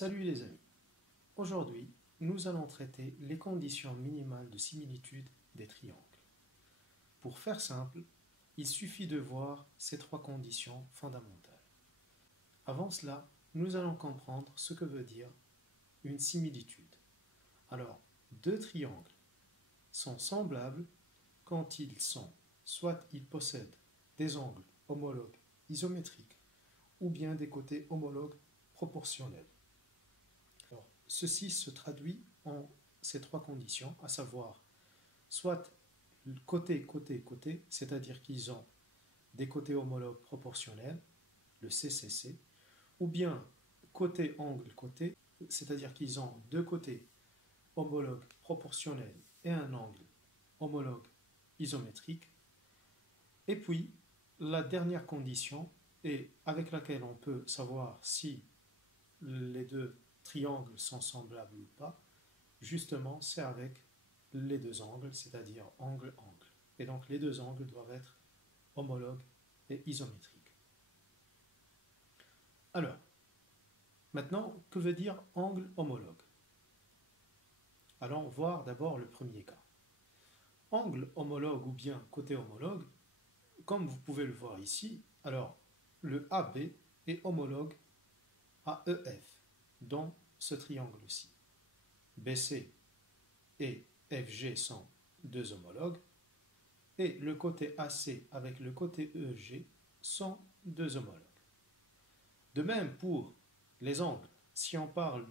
Salut les amis, aujourd'hui nous allons traiter les conditions minimales de similitude des triangles. Pour faire simple, il suffit de voir ces trois conditions fondamentales. Avant cela, nous allons comprendre ce que veut dire une similitude. Alors, deux triangles sont semblables quand soit ils possèdent des angles homologues isométriques ou bien des côtés homologues proportionnels. Alors, ceci se traduit en ces trois conditions, à savoir soit côté, côté, côté, c'est-à-dire qu'ils ont des côtés homologues proportionnels, le CCC, ou bien côté, angle, côté, c'est-à-dire qu'ils ont deux côtés homologues proportionnels et un angle homologue isométrique. Et puis, la dernière condition, et avec laquelle on peut savoir si les deux triangles sont semblables ou pas, justement, c'est avec les deux angles, c'est-à-dire angle, angle. Et donc, les deux angles doivent être homologues et isométriques. Alors, maintenant, que veut dire angle homologue? Allons voir d'abord le premier cas. Angle homologue ou bien côté homologue, comme vous pouvez le voir ici, alors le AB est homologue à EF dans ce triangle-ci. BC et FG sont deux homologues et le côté AC avec le côté EG sont deux homologues. De même pour les angles, si on parle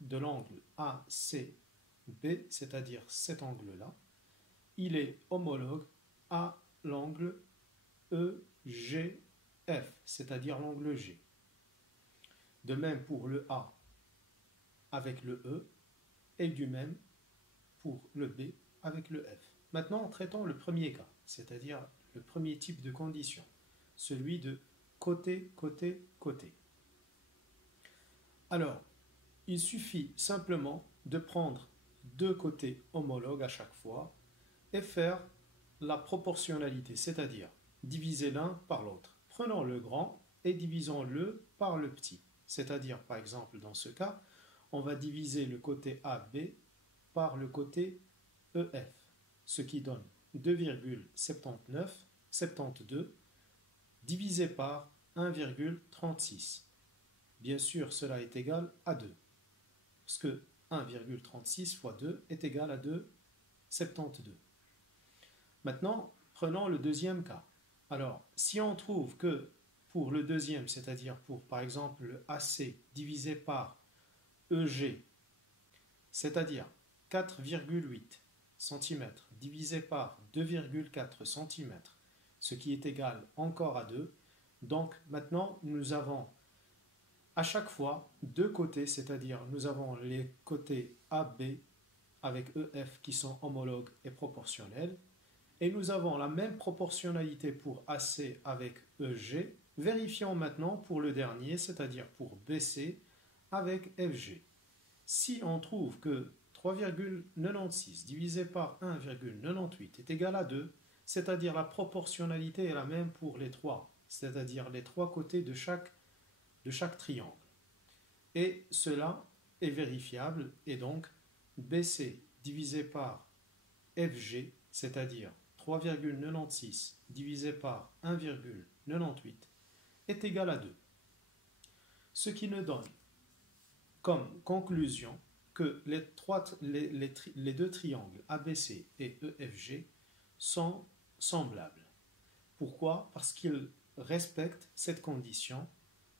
de l'angle ACB, c'est-à-dire cet angle-là, il est homologue à l'angle EGF, c'est-à-dire l'angle G. De même pour le A avec le E, et du même pour le B avec le F. Maintenant, traitons le premier cas, c'est-à-dire le premier type de condition, celui de côté, côté, côté. Alors, il suffit simplement de prendre deux côtés homologues à chaque fois et faire la proportionnalité, c'est-à-dire diviser l'un par l'autre. Prenons le grand et divisons-le par le petit. C'est-à-dire, par exemple, dans ce cas, on va diviser le côté AB par le côté EF, ce qui donne 2,72 divisé par 1,36. Bien sûr, cela est égal à 2, parce que 1,36 fois 2 est égal à 2,72. Maintenant, prenons le deuxième cas. Alors, si on trouve que pour le deuxième, c'est-à-dire pour, par exemple, le AC divisé par EG, c'est-à-dire 4,8 cm divisé par 2,4 cm, ce qui est égal encore à 2. Donc maintenant, nous avons à chaque fois deux côtés, c'est-à-dire nous avons les côtés AB avec EF qui sont homologues et proportionnels, et nous avons la même proportionnalité pour AC avec EG. Vérifions maintenant pour le dernier, c'est-à-dire pour BC avec FG. Si on trouve que 3,96 divisé par 1,98 est égal à 2, c'est-à-dire la proportionnalité est la même pour les trois, c'est-à-dire les trois côtés de chaque triangle. Et cela est vérifiable, et donc BC divisé par FG, c'est-à-dire 3,96 divisé par 1,98 est égal à 2. Ce qui nous donne comme conclusion que les deux triangles ABC et EFG sont semblables. Pourquoi? Parce qu'ils respectent cette condition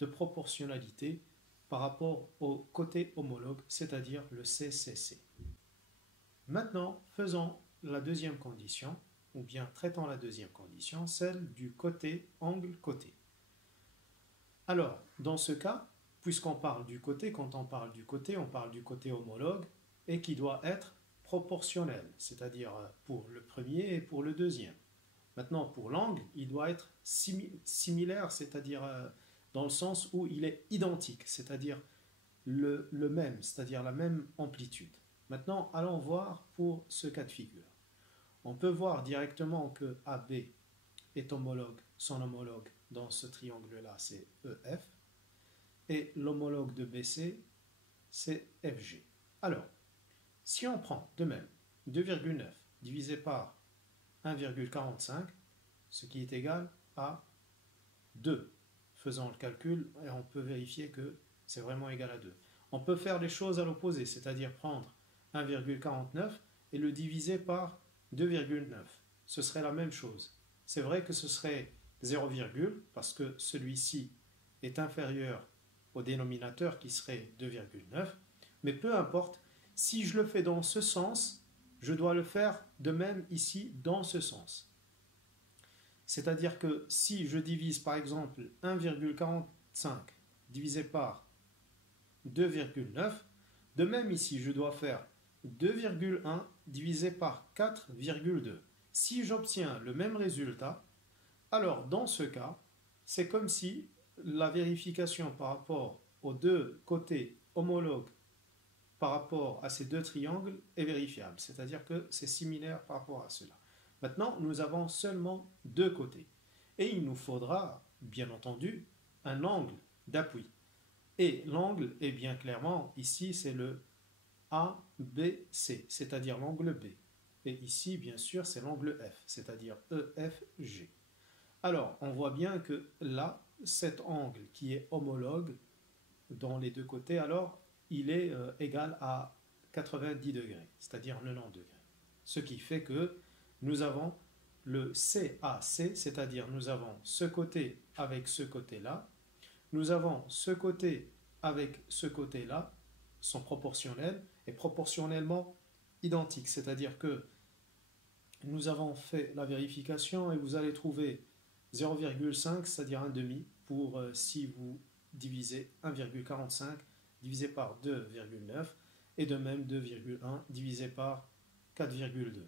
de proportionnalité par rapport au côté homologue, c'est-à-dire le CCC. Maintenant, faisons la deuxième condition, ou bien traitons la deuxième condition, celle du côté angle-côté. Alors, dans ce cas, puisqu'on parle du côté, quand on parle du côté, on parle du côté homologue et qui doit être proportionnel, c'est-à-dire pour le premier et pour le deuxième. Maintenant, pour l'angle, il doit être similaire, c'est-à-dire dans le sens où il est identique, c'est-à-dire le même, c'est-à-dire la même amplitude. Maintenant, allons voir pour ce cas de figure. On peut voir directement que AB est homologue, son homologue dans ce triangle-là, c'est EF, et l'homologue de BC c'est FG. Alors, si on prend de même 2,9 divisé par 1,45, ce qui est égal à 2. Faisons le calcul et on peut vérifier que c'est vraiment égal à 2. On peut faire les choses à l'opposé, c'est-à-dire prendre 1,49 et le diviser par 2,9. Ce serait la même chose. C'est vrai que ce serait 0, parce que celui-ci est inférieur au dénominateur qui serait 2,9, mais peu importe, si je le fais dans ce sens, je dois le faire de même ici dans ce sens. C'est-à-dire que si je divise par exemple 1,45 divisé par 2,9, de même ici je dois faire 2,1 divisé par 4,2. Si j'obtiens le même résultat, alors dans ce cas, c'est comme si la vérification par rapport aux deux côtés homologues par rapport à ces deux triangles est vérifiable, c'est-à-dire que c'est similaire par rapport à cela. Maintenant, nous avons seulement deux côtés. Et il nous faudra, bien entendu, un angle d'appui. Et l'angle est bien clairement, ici, c'est le ABC, c'est-à-dire l'angle B. Et ici, bien sûr, c'est l'angle F, c'est-à-dire EFG. Alors, on voit bien que là, cet angle qui est homologue dans les deux côtés, alors, il est égal à 90 degrés, c'est-à-dire 90 degrés. Ce qui fait que nous avons le CAC, c'est-à-dire nous avons ce côté avec ce côté-là, nous avons ce côté avec ce côté-là, sont proportionnels et proportionnellement identiques, c'est-à-dire que nous avons fait la vérification et vous allez trouver 0,5, c'est-à-dire un demi, pour si vous divisez 1,45 divisé par 2,9 et de même 2,1 divisé par 4,2.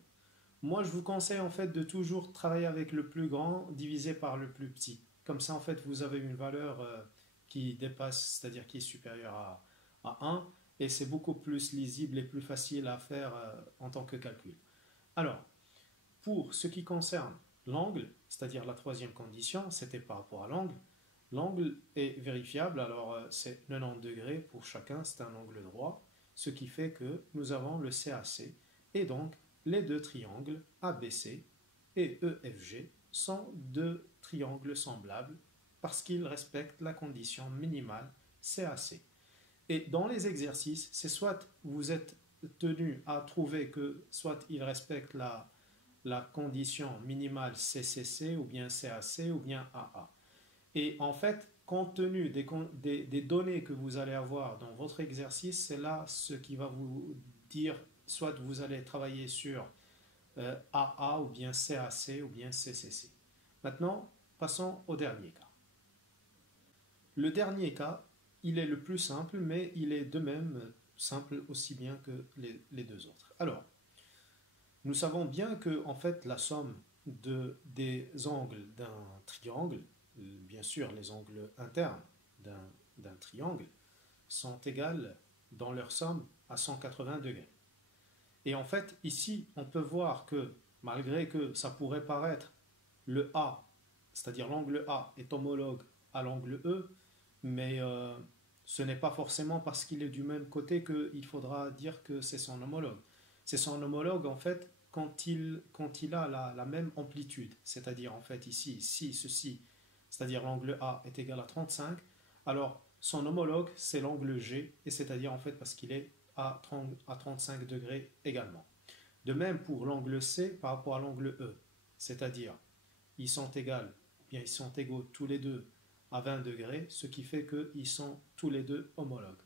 Moi, je vous conseille en fait de toujours travailler avec le plus grand divisé par le plus petit. Comme ça, en fait, vous avez une valeur qui dépasse, c'est-à-dire qui est supérieure à 1, et c'est beaucoup plus lisible et plus facile à faire en tant que calcul. Alors, pour ce qui concerne l'angle, c'est-à-dire la troisième condition, c'était par rapport à l'angle. L'angle est vérifiable, alors c'est 90 degrés pour chacun, c'est un angle droit, ce qui fait que nous avons le CAC, et donc les deux triangles ABC et EFG sont deux triangles semblables parce qu'ils respectent la condition minimale CAC. Et dans les exercices, c'est soit vous êtes tenu à trouver que soit ils respectent la condition minimale CCC ou bien CAC ou bien AA. Et en fait, compte tenu des données que vous allez avoir dans votre exercice, c'est là ce qui va vous dire, soit vous allez travailler sur AA ou bien CAC ou bien CCC. Maintenant, passons au dernier cas. Le dernier cas, il est le plus simple, mais il est de même simple aussi bien que les deux autres. Alors, nous savons bien que en fait, la somme des angles d'un triangle, bien sûr les angles internes d'un triangle, sont égales dans leur somme à 180 degrés. Et en fait, ici, on peut voir que malgré que ça pourrait paraître le A, c'est-à-dire l'angle A est homologue à l'angle E, mais ce n'est pas forcément parce qu'il est du même côté qu'il faudra dire que c'est son homologue. C'est son homologue en fait quand il a la même amplitude, c'est-à-dire en fait ici, si ceci, c'est-à-dire l'angle A est égal à 35, alors son homologue c'est l'angle G, et c'est-à-dire en fait parce qu'il est à 35 degrés également. De même pour l'angle C par rapport à l'angle E, c'est-à-dire ils sont égaux tous les deux à 20 degrés, ce qui fait qu'ils sont tous les deux homologues.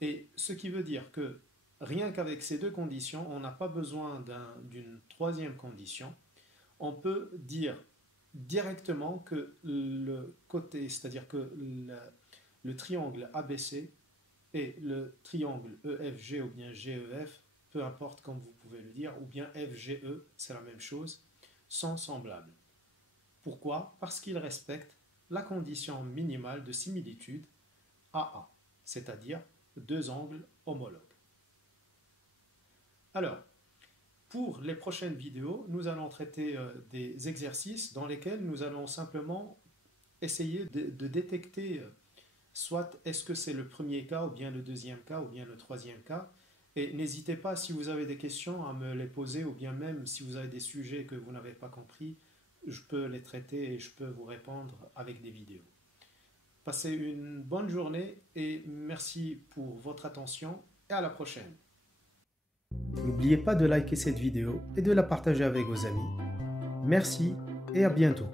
Et ce qui veut dire que rien qu'avec ces deux conditions, on n'a pas besoin d'une troisième condition. On peut dire directement que le côté, c'est-à-dire que le triangle ABC et le triangle EFG ou bien GEF, peu importe comme vous pouvez le dire, ou bien FGE, c'est la même chose, sont semblables. Pourquoi? Parce qu'ils respectent la condition minimale de similitude AA, c'est-à-dire deux angles homologues. Alors, pour les prochaines vidéos, nous allons traiter des exercices dans lesquels nous allons simplement essayer de détecter soit est-ce que c'est le premier cas, ou bien le deuxième cas, ou bien le troisième cas. Et n'hésitez pas, si vous avez des questions, à me les poser, ou bien même si vous avez des sujets que vous n'avez pas compris, je peux les traiter et je peux vous répondre avec des vidéos. Passez une bonne journée et merci pour votre attention et à la prochaine. N'oubliez pas de liker cette vidéo et de la partager avec vos amis. Merci et à bientôt.